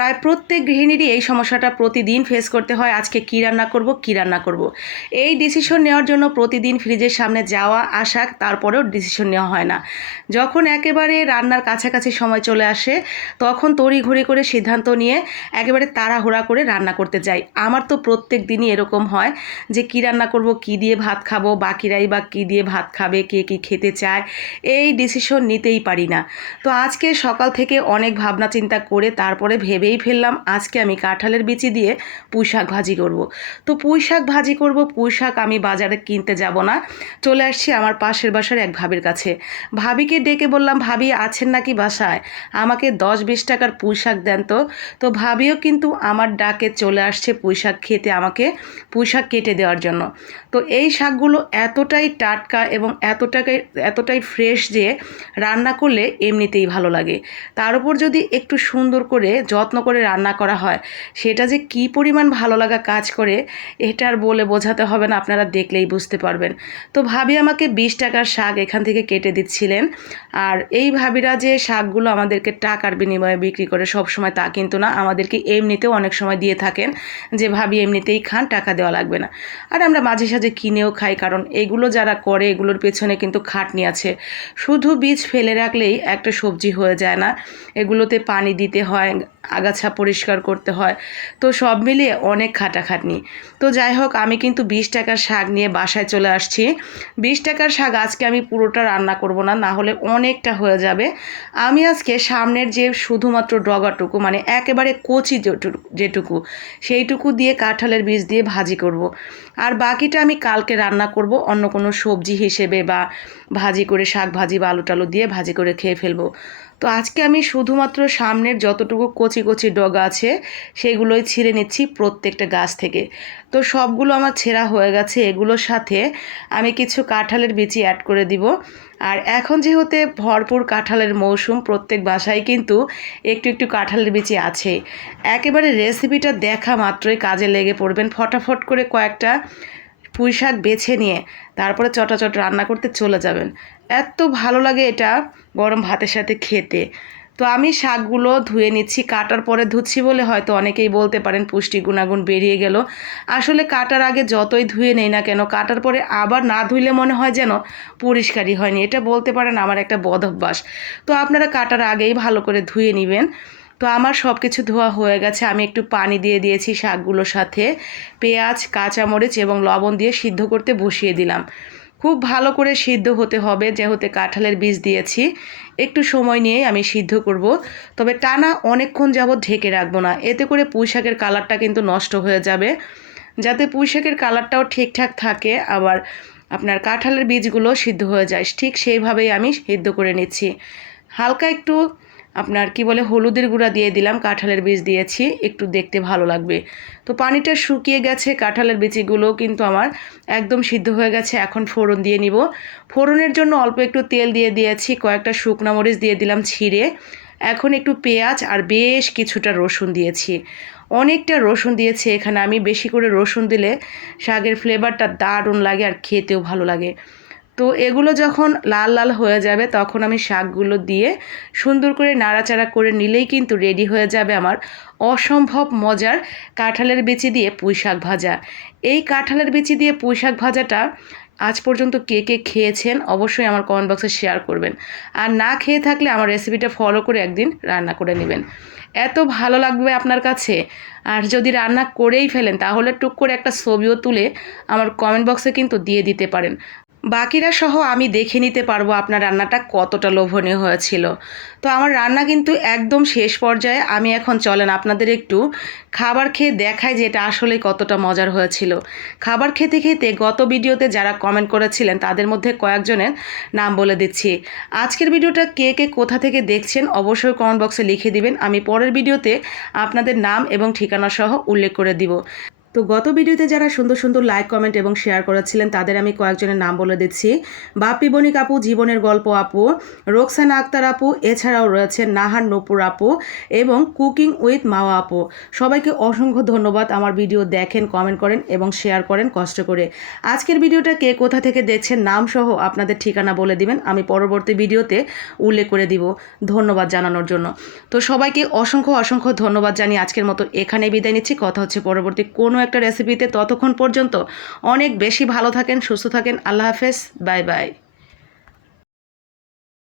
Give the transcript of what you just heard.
প্রায় প্রত্যেক গৃহিণীরই এই সমস্যাটা প্রতিদিন ফেস করতে হয়। আজকে কী রান্না করব, কী রান্না করব? এই ডিসিশন নেওয়ার জন্য প্রতিদিন ফ্রিজের সামনে যাওয়া, আসা, তারপরেও ডিসিশন নেওয়া হয় না। যখন একেবারে রান্নার কাছাকাছি সময় চলে আসে, তখন তড়িঘড়ি করে সিদ্ধান্ত নিয়ে একেবারে তাড়াহুড়া করে রান্না করতে যাই। আমার তো প্রত্যেক দিনই এরকম হয় যে কী রান্না করব, কী দিয়ে ভাত খাব, বাকিরাই বা কী দিয়ে ভাত খাবে, কে কী খেতে চায়, এই ডিসিশন নিতেই পারি না। তো আজকে সকাল থেকে অনেক ভাবনা চিন্তা করে তারপরে ভেবেই ফেললাম। আজকে আমি কাঁঠালের বিচি দিয়ে পুঁই শাক ভাজি করব। তো পুঁই শাক ভাজি করব, পুঁই শাক আমি বাজারে কিনতে যাব না। চলে আসছি আমার পাশের বাসার এক ভাবির কাছে। ভাবিকে ডেকে বললাম, ভাবি, আছেন নাকি বাসায়? আমাকে দশ বিশ টাকার পুঁই শাক দেন তো। তো ভাবিও কিন্তু আমার ডাকে চলে আসছে পুঁই শাক খেতে আমাকে পুঁই শাক কেটে দেওয়ার জন্য। তো এই শাকগুলো এতটাই টাটকা এবং এতটাই এতটাই ফ্রেশ যে রান্না করলে এমনিতেই ভালো লাগে। তার উপর যদি একটু সুন্দর করে যত্ন করে রান্না করা হয়, সেটা যে কি পরিমাণ ভালো লাগা কাজ করে, এটা আর বলে বোঝাতে হবে না, আপনারা দেখলেই বুঝতে পারবেন। তো ভাবি আমাকে বিশ টাকার শাক এখান থেকে কেটে দিচ্ছিলেন, আর এই ভাবিরা যে শাকগুলো আমাদেরকে টাকার বিনিময়ে বিক্রি করে সব সময় তা কিন্তু না, আমাদেরকে এমনিতেও অনেক সময় দিয়ে থাকেন, যে ভাবি এমনিতেই খান, টাকা দেওয়া লাগবে না। আর আমরা মাঝে সাঝে কিনেও খাই, কারণ এগুলো যারা করে, এগুলোর পেছনে কিন্তু খাটনি আছে। শুধু বীজ ফেলে রাখলেই একটা সবজি হয়ে যায় না, এগুলোতে পানি দিতে হয় আগাছা পরিষ্কার করতে হয়। তো সব মিলিয়ে অনেক খাটাখাটনি। তো যাই হোক, আমি কিন্তু বিশ টাকার শাক নিয়ে বাসায় চলে আসছি। বিশ টাকার শাক আজকে আমি পুরোটা রান্না করব না না হলে অনেকটা হয়ে যাবে। আমি আজকে সামনের যে শুধুমাত্র ডগাটুকু মানে একেবারে কচি যেটুকু সেইটুকু দিয়ে কাঁঠালের বীজ দিয়ে ভাজি করব। আর বাকিটা আমি কালকে রান্না করব, অন্য কোনো সবজি হিসেবে বা ভাজি করে শাক ভাজি বা আলু টালু দিয়ে ভাজি করে খেয়ে ফেলব। তো আজকে আমি শুধুমাত্র সামনের যতটুকু কচি কচি ডগা আছে, সেগুলোই ছিঁড়ে নিচ্ছি প্রত্যেকটা গাছ থেকে। তো সবগুলো আমার ছেঁড়া হয়ে গেছে, এগুলোর সাথে আমি কিছু কাঁঠালের বিচি অ্যাড করে দিব। আর এখন যেহেতু ভরপুর কাঁঠালের মৌসুম, প্রত্যেক বাসায় কিন্তু একটু একটু কাঁঠালের বিচি আছে। একেবারে রেসিপিটা দেখা মাত্রই কাজে লেগে পড়বেন। ফটাফট করে কয়েকটা পুঁই শাক বেছে নিয়ে তারপরে চটাচট রান্না করতে চলে যাবেন। এত ভালো লাগে এটা গরম ভাতের সাথে খেতে। তো আমি শাকগুলো ধুয়ে নিচ্ছি, কাটার পরে ধুচ্ছি বলে হয়তো অনেকেই বলতে পারেন পুষ্টি গুণাগুণ বেরিয়ে গেল। আসলে কাটার আগে যতই ধুয়ে নেই না কেন, কাটার পরে আবার না ধুইলে মনে হয় যেন পরিষ্কারই হয়নি। এটা বলতে পারেন আমার একটা বদ অভ্যাস। তো আপনারা কাটার আগেই ভালো করে ধুয়ে নেবেন। তো আমার সব কিছু ধোয়া হয়ে গেছে, আমি একটু পানি দিয়ে দিয়েছি শাকগুলোর সাথে। পেঁয়াজ, কাঁচামরিচ এবং লবণ দিয়ে সিদ্ধ করতে বসিয়ে দিলাম। খুব ভালো করে সিদ্ধ হতে হবে, যেহেতু কাঁঠালের বীজ দিয়েছি। একটু সময় নিয়ে আমি সিদ্ধ করব। তবে টানা অনেকক্ষণ যাবৎ ঢেকে রাখব না। এতে করে পুঁই শাকের কালারটা কিন্তু নষ্ট হয়ে যাবে। যাতে পুঁই শাকের কালারটাও ঠিকঠাক থাকে, আবার আপনার কাঁঠালের বীজগুলো সিদ্ধ হয়ে যায়। ঠিক সেইভাবেই আমি সিদ্ধ করে নিচ্ছি। হালকা একটু আপনার কি বলে হলুদের গুঁড়া দিয়ে দিলাম, কাঁঠালের বীজ দিয়েছি, একটু দেখতে ভালো লাগবে। তো পানিটা শুকিয়ে গেছে, কাঁঠালের বিচিগুলো কিন্তু আমার একদম সিদ্ধ হয়ে গেছে, এখন ফোড়ন দিয়ে নিব। ফোড়নের জন্য অল্প একটু তেল দিয়ে দিয়েছি, কয়েকটা শুকনা মরিচ দিয়ে দিলাম ছিঁড়ে। এখন একটু পেঁয়াজ আর বেশ কিছুটা রসুন দিয়েছি। অনেকটা রসুন দিয়েছি এখানে, আমি বেশি করে রসুন দিলে শাকের ফ্লেভারটা দারুণ লাগে আর খেতেও ভালো লাগে। তো এগুলো যখন লাল লাল হয়ে যাবে, তখন আমি শাকগুলো দিয়ে সুন্দর করে নাড়াচাড়া করে নিলেই কিন্তু রেডি হয়ে যাবে আমার অসম্ভব মজার কাঁঠালের বিচি দিয়ে পুঁই শাক ভাজা। এই কাঁঠালের বিচি দিয়ে পুঁই শাক ভাজাটা আজ পর্যন্ত কে কে খেয়েছেন অবশ্যই আমার কমেন্ট বক্সে শেয়ার করবেন। আর না খেয়ে থাকলে আমার রেসিপিটা ফলো করে একদিন রান্না করে নেবেন। এত ভালো লাগবে আপনার কাছে? আর যদি রান্না করেই ফেলেন, তাহলে টুক করে একটা ছবিও তুলে আমার কমেন্ট বক্সে কিন্তু দিয়ে দিতে পারেন। বাকিরা সহ আমি দেখে নিতে পারব আপনার রান্নাটা কতটা লোভনীয় হয়েছিল। তো আমার রান্না কিন্তু একদম শেষ পর্যায়ে, আমি এখন চলেন আপনাদের একটু খাবার খেয়ে দেখাই যে এটা আসলে কতটা মজার হয়েছিল। খাবার খেতে খেতে গত ভিডিওতে যারা কমেন্ট করেছিলেন, তাদের মধ্যে কয়েকজনের নাম বলে দিচ্ছি। আজকের ভিডিওটা কে কে কোথা থেকে দেখছেন অবশ্যই কমেন্ট বক্সে লিখে দিবেন। আমি পরের ভিডিওতে আপনাদের নাম এবং ঠিকানা সহ উল্লেখ করে দিব। তো গত ভিডিওতে যারা সুন্দর সুন্দর লাইক কমেন্ট এবং শেয়ার করেছিলেন, তাদের আমি কয়েকজনের নাম বলে দিচ্ছি। বাপ্পি বণিক আপু, জীবনের গল্প আপু, রোকসানা আক্তার আপু, এছাড়াও রয়েছে নাহার নপুর আপু এবং কুকিং উইথ মাওয়া আপু। সবাইকে অসংখ্য ধন্যবাদ আমার ভিডিও দেখেন কমেন্ট করেন এবং শেয়ার করেন, কষ্ট করে। আজকের ভিডিওটা কে কোথা থেকে দেখছেন নাম সহ আপনাদের ঠিকানা বলে দিবেন, আমি পরবর্তী ভিডিওতে উল্লেখ করে দিব ধন্যবাদ জানানোর জন্য। তো সবাইকে অসংখ্য অসংখ্য ধন্যবাদ জানিয়ে আজকের মতো এখানে বিদায় নিচ্ছি। কথা হচ্ছে পরবর্তী কোনো একটা রেসিপিতে ততক্ষণ পর্যন্ত অনেক বেশি ভালো থাকেন সুস্থ থাকেন। আল্লাহ হাফেজ বাই বাই।